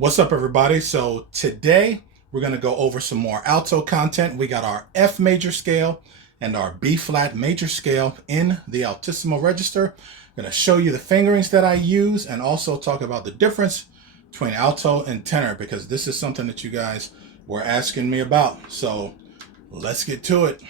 What's up, everybody? So today we're going to go over some more alto content. We got our F major scale and our B flat major scale in the Altissimo register. I'm going to show you the fingerings that I use and also talk about the difference between alto and tenor, because this is something that you guys were asking me about. So let's get to it.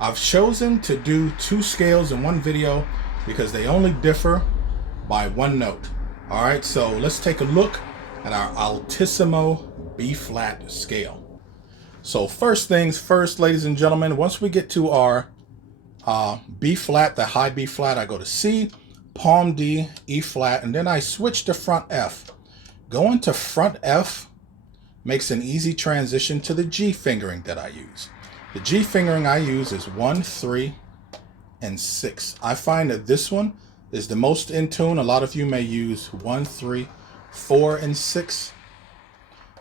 I've chosen to do two scales in one video because they only differ by one note. All right, so let's take a look at our Altissimo B flat scale. So first things first, ladies and gentlemen, once we get to our B flat, the high B flat, I go to C, palm D, E flat, and then I switch to front F. Going to front F makes an easy transition to the G fingering that I use. The G fingering I use is 1, 3, and 6. I find that this one is the most in tune. A lot of you may use 1, 3, 4, and 6.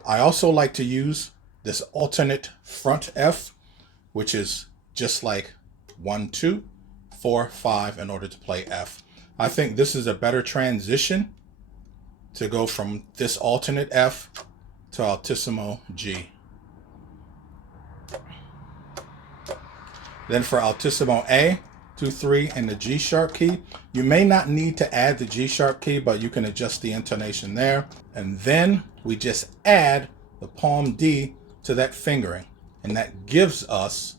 I also like to use this alternate front F, which is just like 1, 2, 4, 5 in order to play F. I think this is a better transition to go from this alternate F to Altissimo G. Then for Altissimo A, 2, 3, and the G sharp key, you may not need to add the G sharp key, but you can adjust the intonation there. And then we just add the palm D to that fingering, and that gives us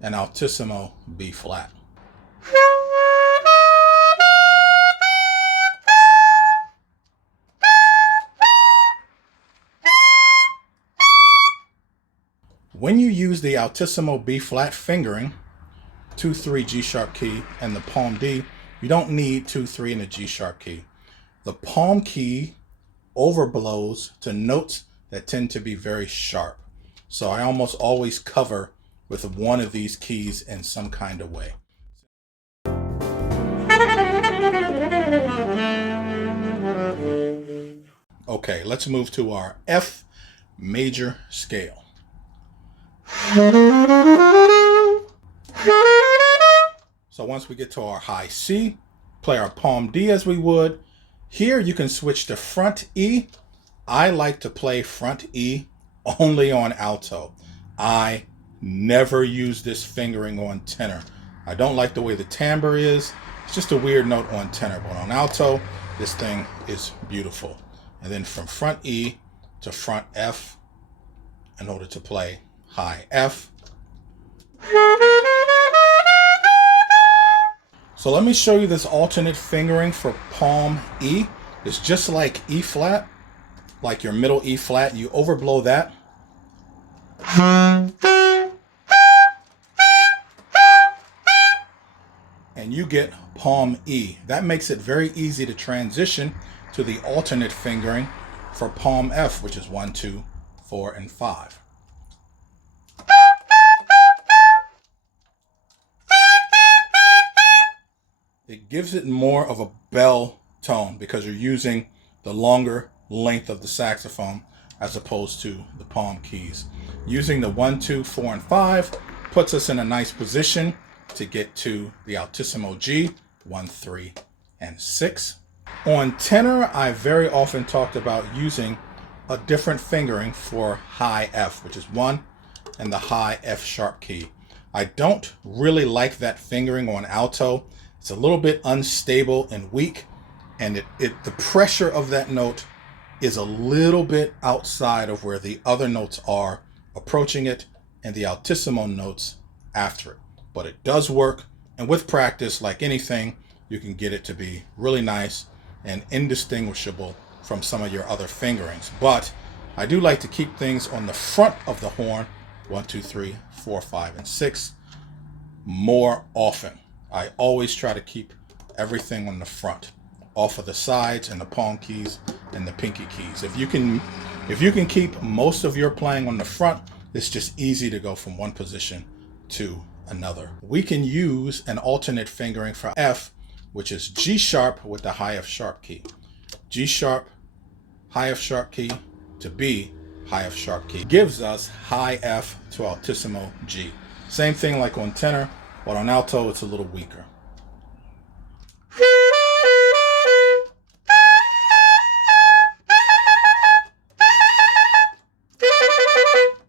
an Altissimo B flat. When you use the Altissimo B flat fingering, 2, 3 G sharp key and the palm D, you don't need 2, 3 and a G sharp key. The palm key overblows to notes that tend to be very sharp. So I almost always cover with one of these keys in some kind of way. Okay, let's move to our F major scale. So once we get to our high C, play our palm D as we would. Here you can switch to front E. I like to play front E only on alto. I never use this fingering on tenor. I don't like the way the timbre is. It's just a weird note on tenor, but on alto, this thing is beautiful. And then from front E to front F in order to play high F. So let me show you this alternate fingering for palm E. It's just like E flat, like your middle E flat. You overblow that. And you get palm E. That makes it very easy to transition to the alternate fingering for palm F, which is 1, 2, 4, and 5. It gives it more of a bell tone because you're using the longer length of the saxophone as opposed to the palm keys. Using the 1, 2, 4, and 5 puts us in a nice position to get to the Altissimo G, 1, 3, and 6. On tenor, I very often talked about using a different fingering for high F, which is 1, and the high F sharp key. I don't really like that fingering on alto. It's a little bit unstable and weak, and the pressure of that note is a little bit outside of where the other notes are approaching it and the Altissimo notes after it. But it does work, and with practice, like anything, you can get it to be really nice and indistinguishable from some of your other fingerings. But I do like to keep things on the front of the horn, 1, 2, 3, 4, 5, and 6, more often. I always try to keep everything on the front, off of the sides and the palm keys and the pinky keys. If you can keep most of your playing on the front, it's just easy to go from one position to another. We can use an alternate fingering for F which is G sharp with the high F sharp key. G sharp, high F sharp key to B, high F sharp key. Gives us high F to altissimo G. Same thing like on tenor, but on alto it's a little weaker.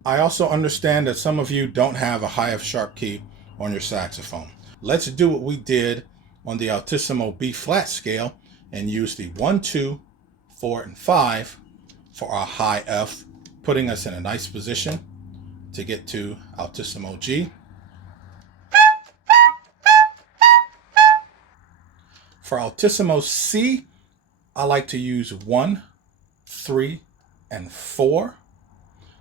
I also understand that some of you don't have a high F sharp key on your saxophone. Let's do what we did on the Altissimo B flat scale and use the 1, 2, 4, and 5 for our high F, putting us in a nice position to get to Altissimo G. For Altissimo C, I like to use 1, 3, and 4.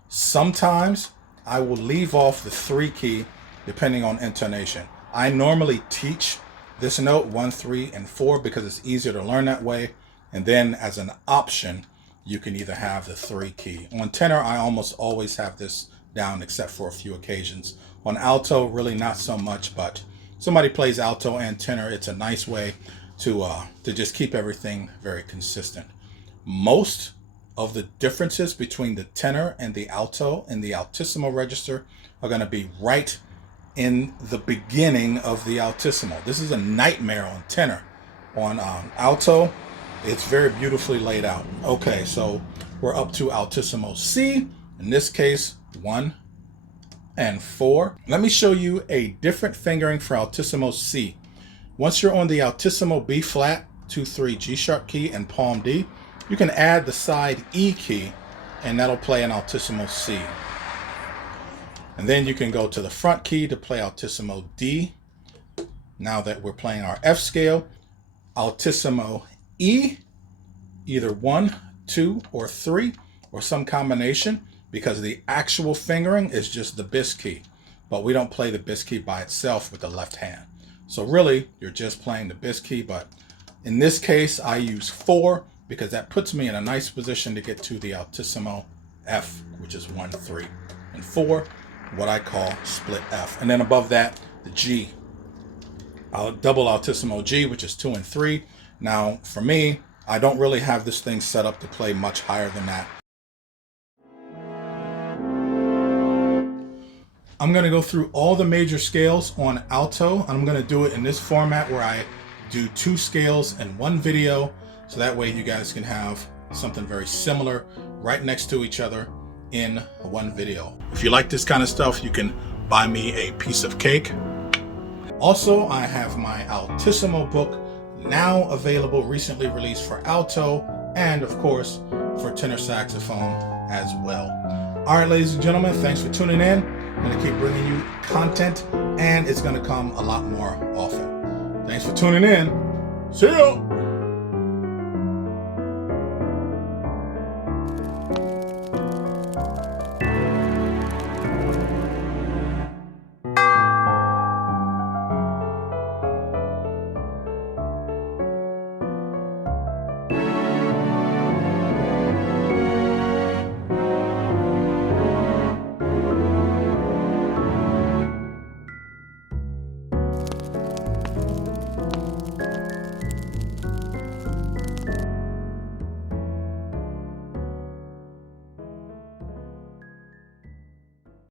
Sometimes I will leave off the 3 key depending on intonation. I normally teach this note 1, 3, and 4 because it's easier to learn that way. And then as an option, you can either have the 3 key. On tenor, I almost always have this down except for a few occasions. On alto, really not so much, but somebody plays alto and tenor, it's a nice way to just keep everything very consistent. Most of the differences between the tenor and the alto and the altissimo register are going to be right in the beginning of the altissimo. This is a nightmare on tenor. On alto, it's very beautifully laid out. Okay, so we're up to Altissimo C. In this case, 1 and 4. Let me show you a different fingering for Altissimo C. Once you're on the Altissimo B flat, 2, 3 G sharp key and palm D, you can add the side E key and that'll play an Altissimo C. And then you can go to the front key to play Altissimo D. Now that we're playing our F scale, Altissimo E, either 1, 2, or 3, or some combination, because the actual fingering is just the bis key. But we don't play the bis key by itself with the left hand. So really, you're just playing the bis key, but in this case, I use 4 because that puts me in a nice position to get to the Altissimo F, which is 1, 3, and 4, what I call split F. And then above that, the G. Double Altissimo G, which is 2 and 3. Now, for me, I don't really have this thing set up to play much higher than that. I'm going to go through all the major scales on alto. I'm going to do it in this format where I do 2 scales in one video, so that way you guys can have something very similar right next to each other in one video. If you like this kind of stuff, you can buy me a piece of cake. Also, I have my Altissimo book now available, recently released for alto and of course for tenor saxophone as well. All right, ladies and gentlemen, thanks for tuning in. I'm going to keep bringing you content and it's going to come a lot more often. Thanks for tuning in. See ya.